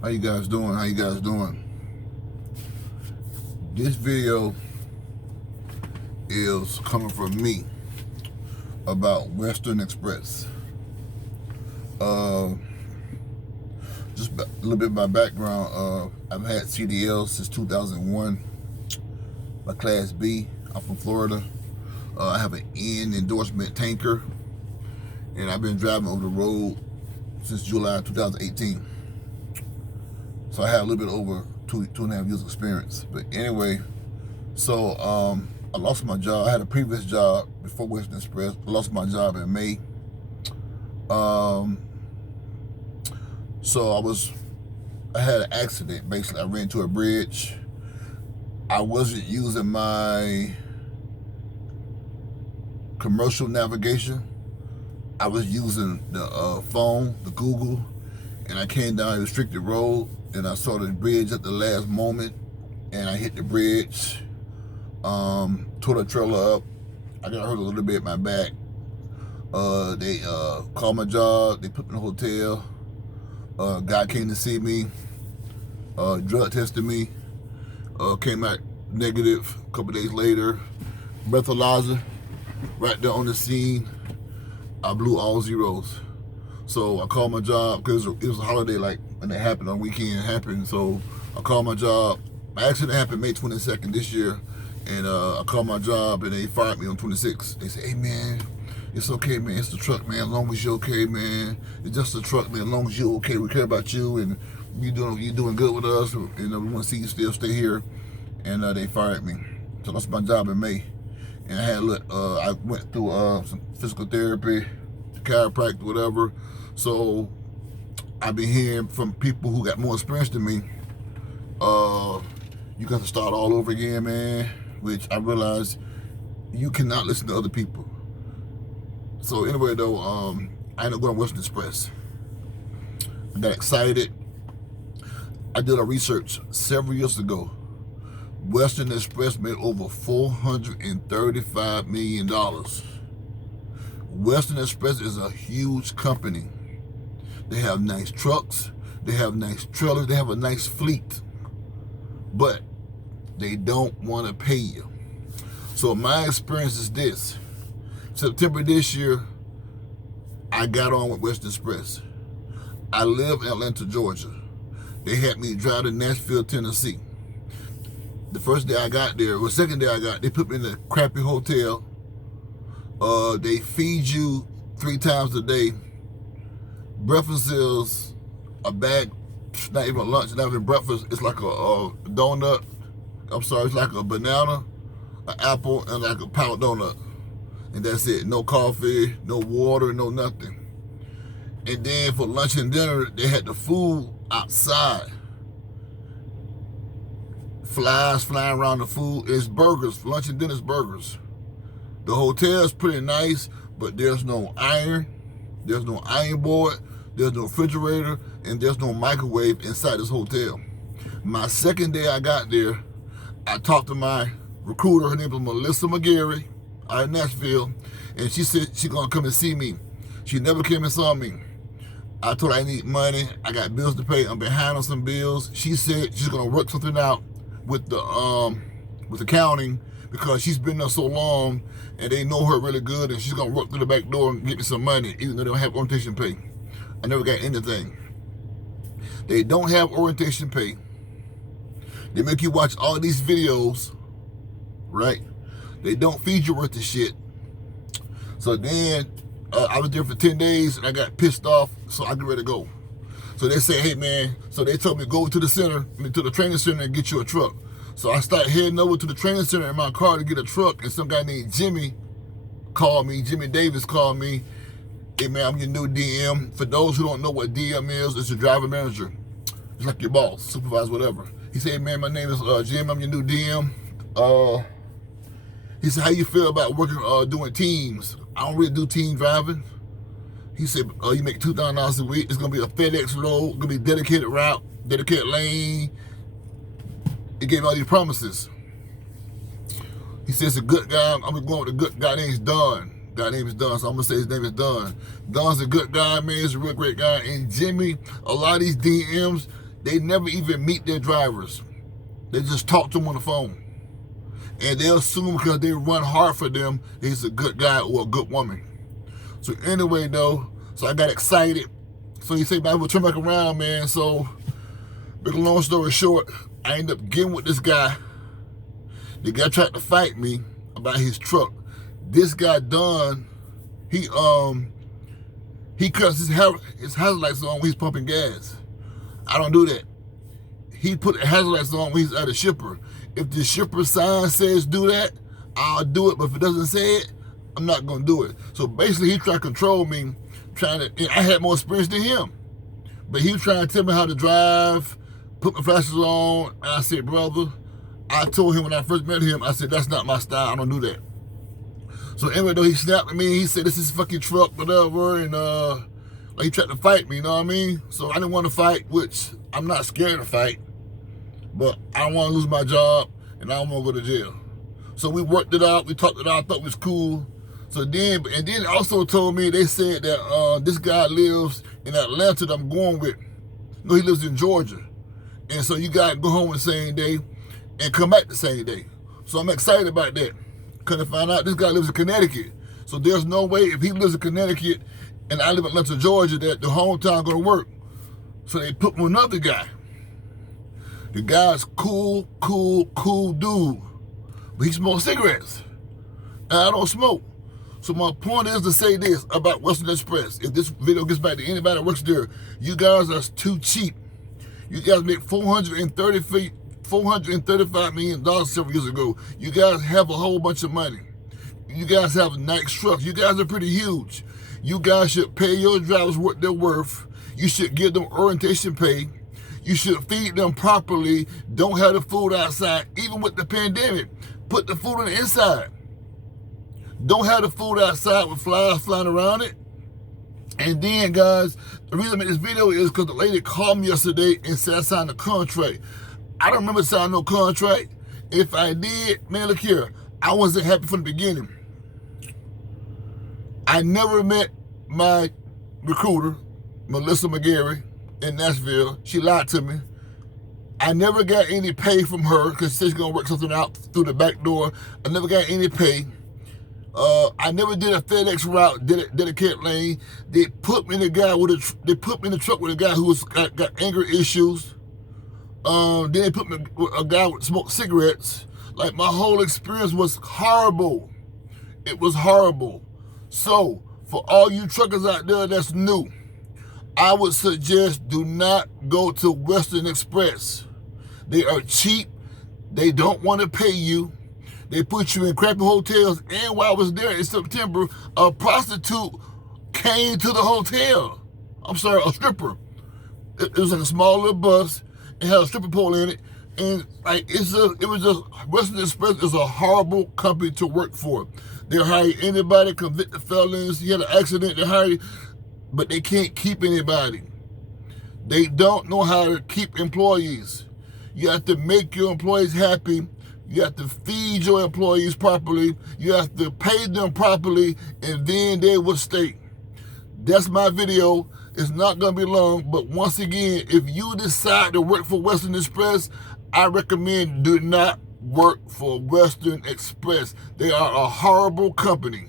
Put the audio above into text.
How you guys doing? How you guys doing? This video is coming from me about Western Express. Just a little bit of my background. I've had CDL since 2001. My Class B. I'm from Florida. I have an N endorsement tanker, and I've been driving over the road since July 2018. So I had a little bit over two and a half years experience. But anyway, so I lost my job. I had a previous job before Western Express. I lost my job in May. So I had an accident. Basically, I ran into a bridge. I wasn't using my commercial navigation. I was using the phone, the Google, and I came down a restricted road, and I saw the bridge at the last moment, and I hit the bridge, tore the trailer up. I got hurt a little bit in my back. They called my job. They put me in a hotel. Guy came to see me, drug tested me, came out negative a couple days later. Breathalyzer, right there on the scene. I blew all zeros. So I called my job because it was a holiday, like when it happened on weekend, it happened. So I called my job. My accident happened May 22nd this year, and I called my job and they fired me on 26th. They said, "Hey man, it's okay, man. It's the truck, man. As long as you're okay, man. It's just the truck, man. As long as you're okay, we care about you and you're doing good with us. And we want to see you still stay here." And they fired me. So I lost my job in May, and I went through some physical therapy, chiropractic, whatever. So I've been hearing from people who got more experience than me. You got to start all over again, man. Which I realized you cannot listen to other people. So anyway, though, I ended up going to Western Express. I got excited. I did a research several years ago. Western Express made over $435 million. Western Express is a huge company. They have nice trucks. They have nice trailers. They have a nice fleet. But they don't want to pay you. So my experience is this. September this year, I got on with Western Express. I live in Atlanta, Georgia. They had me drive to Nashville, Tennessee. The first day I got there, or second day I got, they put me in a crappy hotel. They feed you 3 times a day. Breakfast is a bag, not even lunch, not even breakfast. It's like a donut. It's like a banana, an apple, and like a pound donut. And that's it. No coffee, no water, no nothing. And then for lunch and dinner, they had the food outside. Flies flying around the food. It's burgers. Lunch and dinner's burgers. The hotel's pretty nice, but there's no iron. There's no iron board. There's no refrigerator. And there's no microwave inside this hotel. My second day I got there, I talked to my recruiter. Her name was Melissa McGarry out of Nashville. And she said she's going to come and see me. She never came and saw me. I told her I need money. I got bills to pay. I'm behind on some bills. She said she's going to work something out with the accounting because she's been there so long and they know her really good, and she's gonna work through the back door and get me some money, even though they don't have orientation pay. I never got anything. They don't have orientation pay. They make you watch all these videos, right? They don't feed you worth of shit. So then I was there for 10 days and I got pissed off, so I get ready to go. So they say, "Hey man," so they told me to go to the training center and get you a truck. So I started heading over to the training center in my car to get a truck, and some guy named Jimmy called me. Jimmy Davis called me. "Hey man, I'm your new DM. For those who don't know what DM is, it's your driver manager. It's like your boss, supervisor, whatever." He said, "Hey man, my name is Jim. I'm your new DM. He said, how you feel about working, doing teams? I don't really do team driving." He said, "You make $2,000 a week. It's going to be a FedEx load. It's going to be dedicated route, dedicated lane." He gave me all these promises. He says, "A good guy." I'm going with a good guy named Don. Guy name is Don, so I'm going to say his name is Don. Don's a good guy, man. He's a real great guy. And Jimmy, a lot of these DMs, They never even meet their drivers. They just talk to them on the phone. And they'll assume because they run hard for them, he's a good guy or a good woman. So anyway, though, so I got excited. So he said, man, we'll turn back around, man. So, make a long story short, I ended up getting with this guy. The guy tried to fight me about his truck. This guy done, he cuts his hazard lights on when he's pumping gas. I don't do that. He put the hazard lights on when he's at a shipper. If the shipper sign says do that, I'll do it. But if it doesn't say it, I'm not gonna do it. So basically, he tried to control me, I had more experience than him. But he was trying to tell me how to drive, put my flashes on. And I said, brother, I told him when I first met him, I said, that's not my style, I don't do that. So anyway, though, he snapped at me, he said, this is a fucking truck, whatever, and like he tried to fight me, you know what I mean? So I didn't want to fight, which I'm not scared to fight, but I don't want to lose my job, and I don't want to go to jail. So we worked it out, we talked it out, I thought it was cool. So then, and then also told me, they said that this guy lives in Atlanta that I'm going with. No, he lives in Georgia. And so you got to go home the same day and come back the same day. So I'm excited about that. Couldn't find out this guy lives in Connecticut. So there's no way if he lives in Connecticut and I live in Atlanta, Georgia, that the hometown gonna work. So they put me with another guy. The guy's cool dude. But he smokes cigarettes. And I don't smoke. So my point is to say this about Western Express. If this video gets back to anybody that works there, you guys are too cheap. You guys make $435 million several years ago. You guys have a whole bunch of money. You guys have nice trucks. You guys are pretty huge. You guys should pay your drivers what they're worth. You should give them orientation pay. You should feed them properly. Don't have the food outside. Even with the pandemic, put the food on the inside. Don't have the food outside with flies flying around it. And then, guys, the reason I made this video is because the lady called me yesterday and said I signed a contract. I don't remember signing no contract. If I did, man, look here, I wasn't happy from the beginning. I never met my recruiter, Melissa McGarry, in Nashville. She lied to me. I never got any pay from her because she said she's going to work something out through the back door. I never got any pay. I never did a FedEx route, dedicated lane. They put me in the truck with a guy who got anger issues. Then they put me with a guy who smoked cigarettes. Like, my whole experience was horrible. It was horrible. So, for all you truckers out there that's new, I would suggest do not go to Western Express. They are cheap. They don't want to pay you. They put you in crappy hotels. And while I was there in September, a prostitute came to the hotel. I'm sorry, a stripper. It was like a small little bus. It had a stripper pole in it. And like Western Express is a horrible company to work for. They'll hire anybody, convicted felons. You had an accident, they hire you, but they can't keep anybody. They don't know how to keep employees. You have to make your employees happy. You have to feed your employees properly. You have to pay them properly, and then they will stay. That's my video. It's not going to be long, but once again, if you decide to work for Western Express, I recommend do not work for Western Express. They are a horrible company.